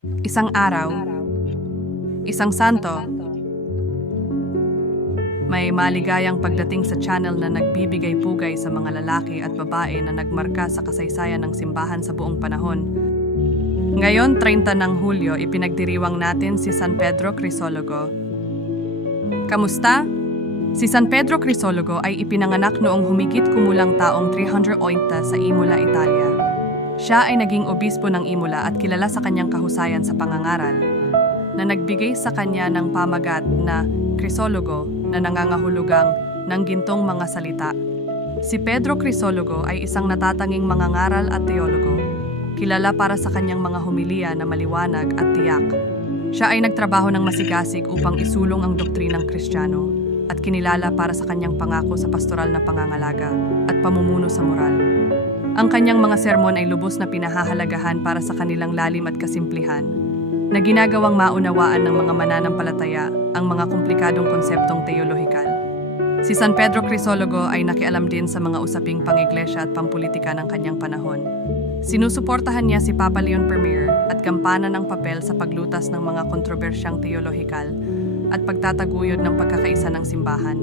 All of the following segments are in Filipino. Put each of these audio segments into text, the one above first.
Isang araw, isang santo, may maligayang pagdating sa channel na nagbibigay pugay sa mga lalaki at babae na nagmarka sa kasaysayan ng simbahan sa buong panahon. Ngayon, 30 ng Hulyo, ipinagdiriwang natin si San Pedro Crisologo. Kamusta? Si San Pedro Crisologo ay ipinanganak noong humigit kumulang taong 380 sa Imola, Italia. Siya ay naging obispo ng Imola at kilala sa kanyang kahusayan sa pangangaral, na nagbigay sa kanya ng pamagat na Crisologo na nangangahulugang ng gintong mga salita. Si Pedro Crisologo ay isang natatanging mangangaral at teologo, kilala para sa kanyang mga homilya na maliwanag at tiyak. Siya ay nagtrabaho ng masigasig upang isulong ang doktrinang Kristiyano at kinilala para sa kanyang pangako sa pastoral na pangangalaga at pamumuno sa moral. Ang kanyang mga sermon ay lubos na pinahahalagahan para sa kanilang lalim at kasimplihan, na ginagawang maunawaan ng mga mananampalataya ang mga komplikadong konseptong teolohikal. Si San Pedro Crisologo ay nakialam din sa mga usaping pangiglesia at pampolitika ng kanyang panahon. Sinusuportahan niya si Papa Leon Premier at gampana ng papel sa paglutas ng mga kontrobersyang teolohikal at pagtataguyod ng pagkakaisa ng simbahan.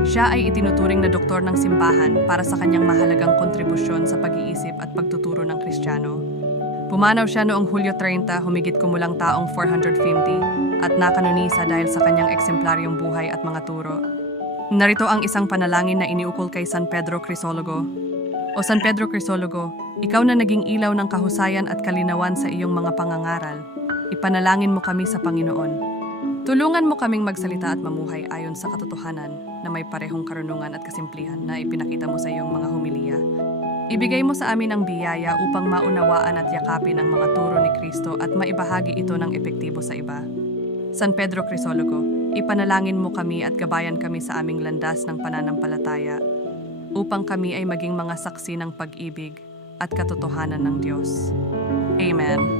Siya ay itinuturing na doktor ng simbahan para sa kanyang mahalagang kontribusyon sa pag-iisip at pagtuturo ng Kristiyano. Pumanaw siya noong Hulyo 30, humigit kumulang taong 450 at nakanunisa dahil sa kanyang eksemplaryong buhay at mga turo. Narito ang isang panalangin na iniukol kay San Pedro Crisologo. O San Pedro Crisologo, ikaw na naging ilaw ng kahusayan at kalinawan sa iyong mga pangangaral. Ipanalangin mo kami sa Panginoon. Tulungan mo kaming magsalita at mamuhay ayon sa katotohanan na may parehong karunungan at kasimplihan na ipinakita mo sa iyong mga humiliya. Ibigay mo sa amin ang biyaya upang maunawaan at yakapin ang mga turo ni Kristo at maibahagi ito ng epektibo sa iba. San Pedro Crisologo, ipanalangin mo kami at gabayan kami sa aming landas ng pananampalataya upang kami ay maging mga saksi ng pag-ibig at katotohanan ng Diyos. Amen.